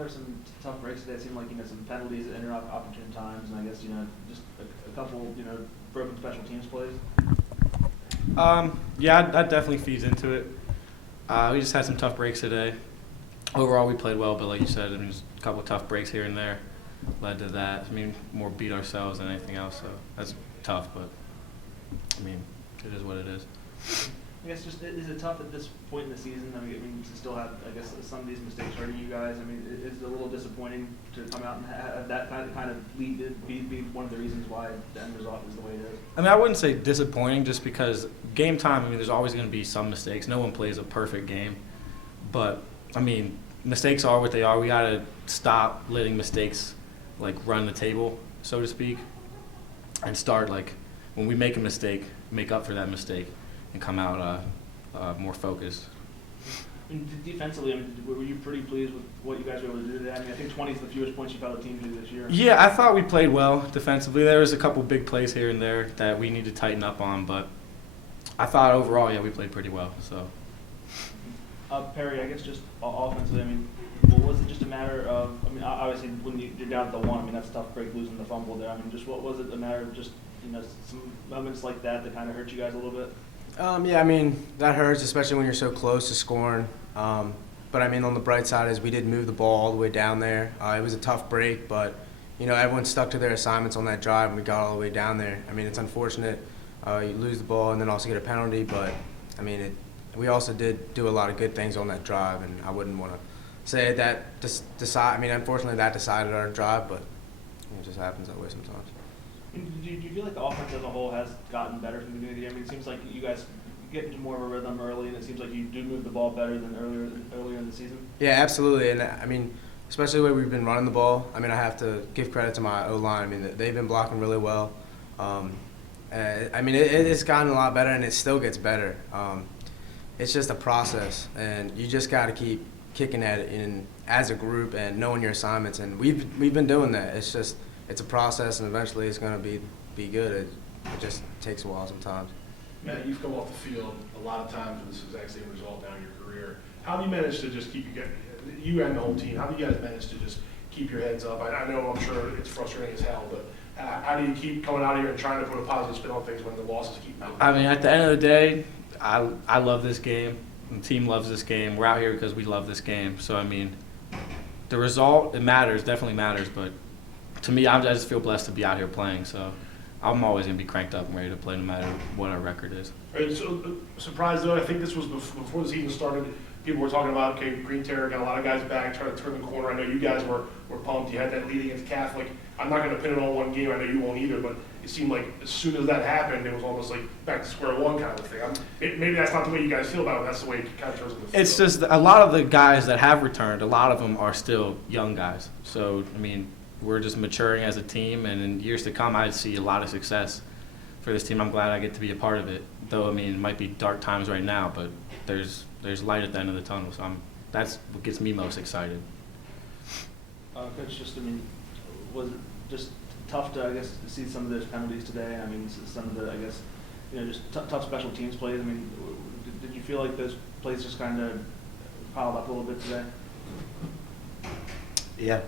there were some tough breaks today. It seemed like some penalties at inopportune times, and I guess just a couple broken special teams plays. Yeah, that definitely feeds into it. We just had some tough breaks today. Overall, we played well, but like you said, just a couple tough breaks here and there led to that. More beat ourselves than anything else, so that's tough, but it is what it is. I guess is it tough at this point in the season? To still have, I guess, some of these mistakes hurting you guys. Is it a little disappointing to come out and have that kind of lead be one of the reasons why the end result is the way it is? I wouldn't say disappointing just because game time, there's always going to be some mistakes. No one plays a perfect game. But, mistakes are what they are. We got to stop letting mistakes, run the table, so to speak, and start, when we make a mistake, make up for that mistake and come out more focused. Defensively, were you pretty pleased with what you guys were able to do today? I think 20 is the fewest points you've held a team to this year. Yeah, I thought we played well defensively. There was a couple big plays here and there that we need to tighten up on, but I thought overall, we played pretty well. So, Perry, I guess just offensively, was it just a matter of, obviously when you're down at the one, that's a tough break losing the fumble there. Just what was it a matter of just, some moments like that kind of hurt you guys a little bit? That hurts, especially when you're so close to scoring. But on the bright side is we did move the ball all the way down there. It was a tough break, but everyone stuck to their assignments on that drive, and we got all the way down there. It's unfortunate you lose the ball and then also get a penalty, but we also did do a lot of good things on that drive, and I wouldn't want to say that unfortunately that decided our drive, but it just happens that way sometimes. Do you feel like the offense as a whole has gotten better from the beginning of the year? It seems like you guys get into more of a rhythm early, and it seems like you do move the ball better than earlier in the season. Yeah, absolutely, and especially the way we've been running the ball. I have to give credit to my O-line. They've been blocking really well. It's gotten a lot better, and it still gets better. It's just a process, and you just got to keep kicking at it as a group and knowing your assignments. And we've been doing that. It's a process, and eventually it's going to be good. It just takes a while sometimes. Matt, you've come off the field a lot of times with this exact same result down your career. How do you manage to just keep you and the whole team, how do you guys manage to just keep your heads up? I know, I'm sure it's frustrating as hell, but how do you keep coming out here and trying to put a positive spin on things when the losses keep happening? At the end of the day, I love this game. The team loves this game. We're out here because we love this game. So, the result, it matters, definitely matters, but to me, I just feel blessed to be out here playing, so I'm always going to be cranked up and ready to play no matter what our record is. Right, so surprised though, I think this was before the season started, people were talking about, okay, Green Terror got a lot of guys back, trying to turn the corner. I know you guys were pumped. You had that lead against Catholic. I'm not going to pin it on one game. I know you won't either, but it seemed like as soon as that happened, it was almost like back to square one kind of thing. Maybe that's not the way you guys feel about it. That's the way it kind of turns in the field. It's just a lot of the guys that have returned, a lot of them are still young guys. So, we're just maturing as a team, and in years to come, I see a lot of success for this team. I'm glad I get to be a part of it. Though, it might be dark times right now, but there's light at the end of the tunnel. So that's what gets me most excited. Coach, was it just tough to, I guess, see some of those penalties today? Some of the, I guess, just tough special teams plays. Did you feel like those plays just kind of piled up a little bit today? Yeah.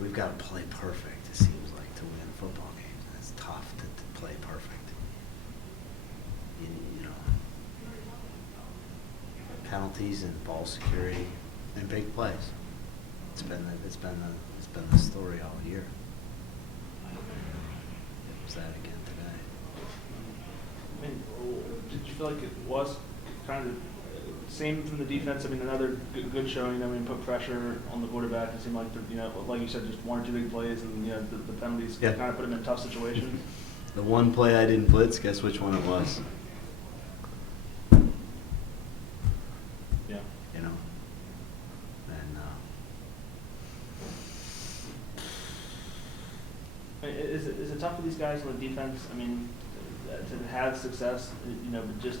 We've got to play perfect, it seems like, to win football games. And it's tough to play perfect. Penalties and ball security and big plays. It's been the story all year. It was that again today. Did you feel like it was kind of same from the defense? Another good showing. Put pressure on the quarterback. It seemed like like you said, just one or two big plays, and the penalties kind of put him in tough situations. The one play I didn't blitz, guess which one it was? Yeah. And Is it tough for these guys on the defense? To have success, but just,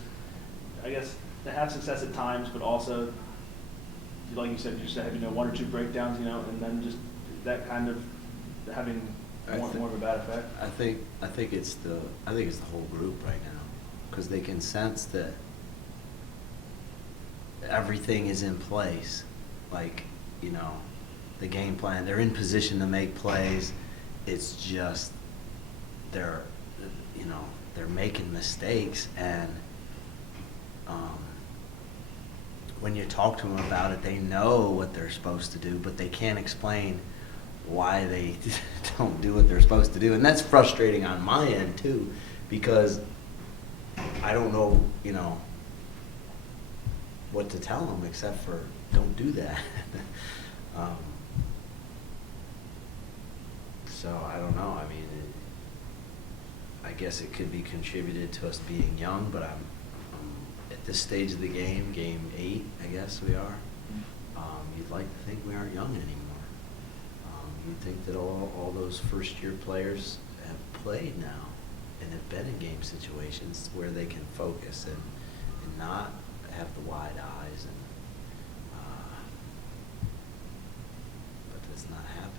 I guess, to have success at times, but also, like you said, just to have one or two breakdowns, and then just that kind of having more of a bad effect? I think it's the whole group right now, because they can sense that everything is in place. Like, you know, the game plan, they're in position to make plays. It's just they're making mistakes, and when you talk to them about it, they know what they're supposed to do, but they can't explain why they don't do what they're supposed to do. And that's frustrating on my end too, because I don't know, you know, what to tell them except for don't do that. So I don't know. I mean, I guess it could be contributed to us being young, but I'm at this stage of the game, game 8, I guess we are. You'd like to think we aren't young anymore. You'd think that all those first-year players have played now and have been in game situations where they can focus and not have the wide eyes, and but that's not happening.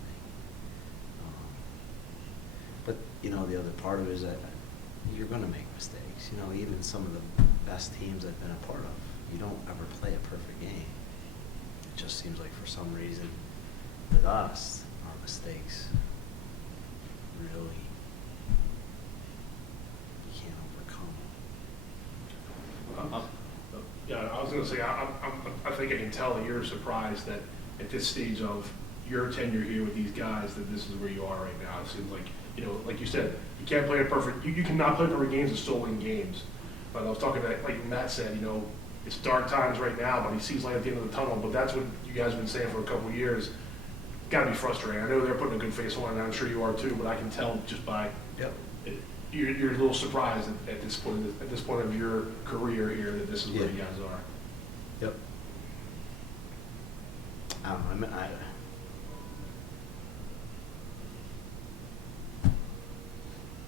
But you know, the other part of it is that you're going to make mistakes. You know, even some of the best teams I've been a part of, you don't ever play a perfect game. It just seems like for some reason with us, our mistakes really, you can't overcome. Yeah, I was going to say, I think I can tell that you're surprised that at this stage of your tenure here with these guys, that this is where you are right now. It seems like, you know, like you said, you can't play a perfect, you cannot play perfect games and still win games. But I was talking about, like Matt said, you know, it's dark times right now, but he sees light at the end of the tunnel. But that's what you guys have been saying for a couple of years. Got to be frustrating. I know they're putting a good face on it, and I'm sure you are too. But I can tell just by you're a little surprised at this point of your career here that this is where you guys are. Yep. I don't know.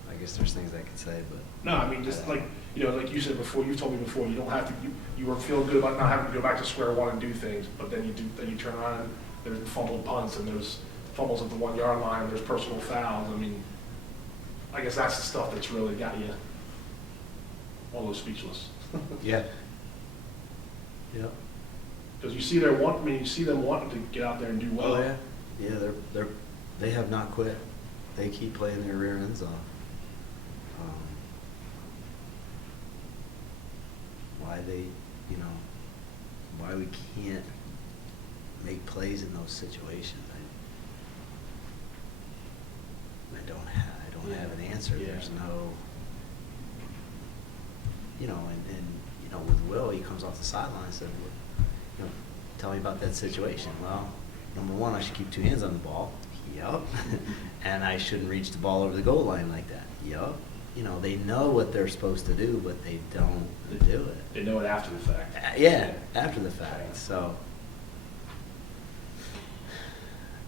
I guess there's things I could say, but No, I mean, just like, you know, like you said before, you've told me before, you don't have to, you were feeling good about not having to go back to square one and do things, but then you turn around and there's fumbled punts and there's fumbles at the 1 yard line, there's personal fouls. I mean, I guess that's the stuff that's really got you almost speechless. yeah. Yep. Because you see them wanting to get out there and do well. Oh yeah. Yeah, they have not quit. They keep playing their rear ends off. Why we can't make plays in those situations, I don't have an answer. Yeah. There's no, you know, and you know, with Will, he comes off the sideline and said, you know, tell me about that situation. Well, number one, I should keep 2 hands on the ball. Yup. And I shouldn't reach the ball over the goal line like that. Yup. You know, they know what they're supposed to do, but they don't do it. They know it after the fact. Yeah, after the fact. So,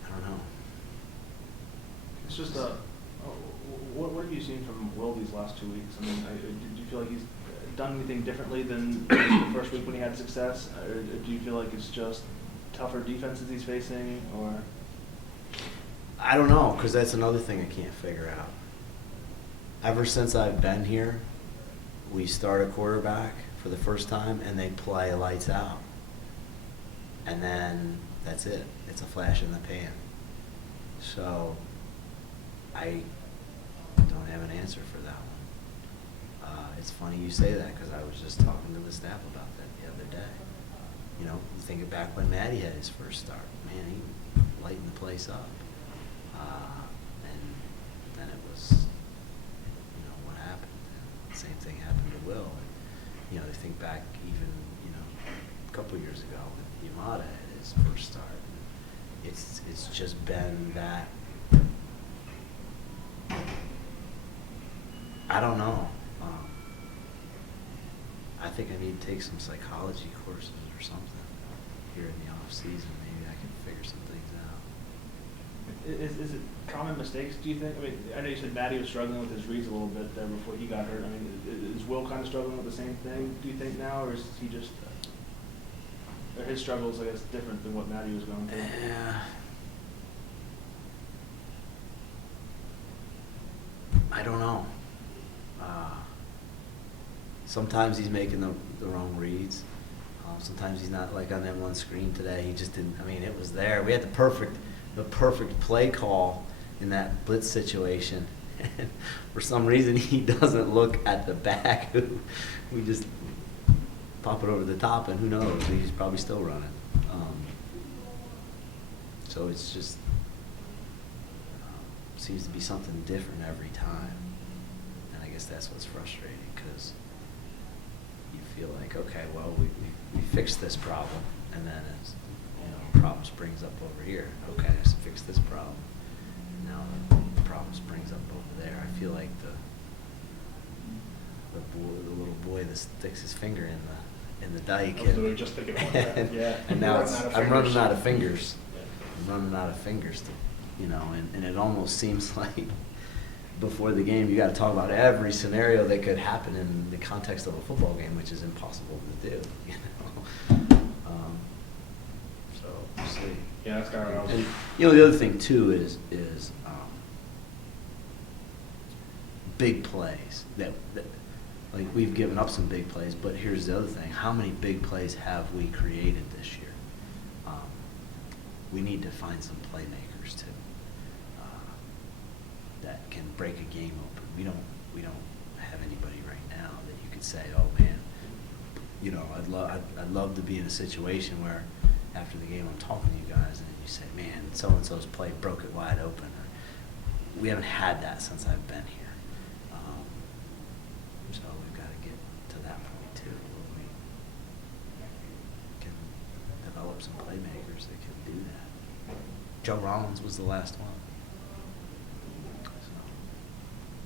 I don't know. It's just what have you seen from Will these last 2 weeks? I mean, did you feel like he's done anything differently than the first week when he had success, or do you feel like it's just tougher defenses he's facing, or? I don't know, because that's another thing I can't figure out. Ever since I've been here, we start a quarterback for the first time and they play lights out. And then that's it. It's a flash in the pan. So I don't have an answer for that one. It's funny you say that, because I was just talking to the staff about that the other day. You know, you think back when Matty had his first start. Man, he lightened the place up. And then it was, you know, what happened. Same thing happened to Will. And, you know, they think back even, you know, a couple years ago with Juniata at his first start. It's just been that. I don't know. I think I need to take some psychology courses or something here in the off season. Maybe I can figure some things out. Is it common mistakes, do you think? I mean, I know you said Matty was struggling with his reads a little bit there before he got hurt. I mean, is Will kind of struggling with the same thing, do you think, now, or is he just, are his struggles, I guess, different than what Matty was going through? Yeah. I don't know. Sometimes he's making the wrong reads. Sometimes he's not, like on that one screen today. He just didn't. I mean, it was there. We had the perfect play call in that blitz situation. And for some reason, he doesn't look at the back. We just pop it over the top, and who knows? He's probably still running. So it's just seems to be something different every time, and I guess that's what's frustrating, because you feel like, okay, well, we fixed this problem, and then it's, problem springs up over here. Okay, let's fix this problem. Now the problem springs up over there. I feel like the little boy that sticks his finger in the dike. I was literally just thinking about that. Yeah. And now I'm running out of fingers. Yeah. I'm running out of fingers to, and it almost seems like before the game you got to talk about every scenario that could happen in the context of a football game, which is impossible to do. So we'll see. Yeah, that's kind of what I was. And the other thing too is big plays that like we've given up some big plays, but here's the other thing: how many big plays have we created this year? We need to find some playmakers too that can break a game open. We don't have anybody right now that you could say, oh man, I'd love to be in a situation where after the game I'm talking to you guys and you say, man, so and so's play broke it wide open. We haven't had that since I've been here. So we've got to get to that point too, where we can develop some playmakers that can do that. Joe Rollins was the last one.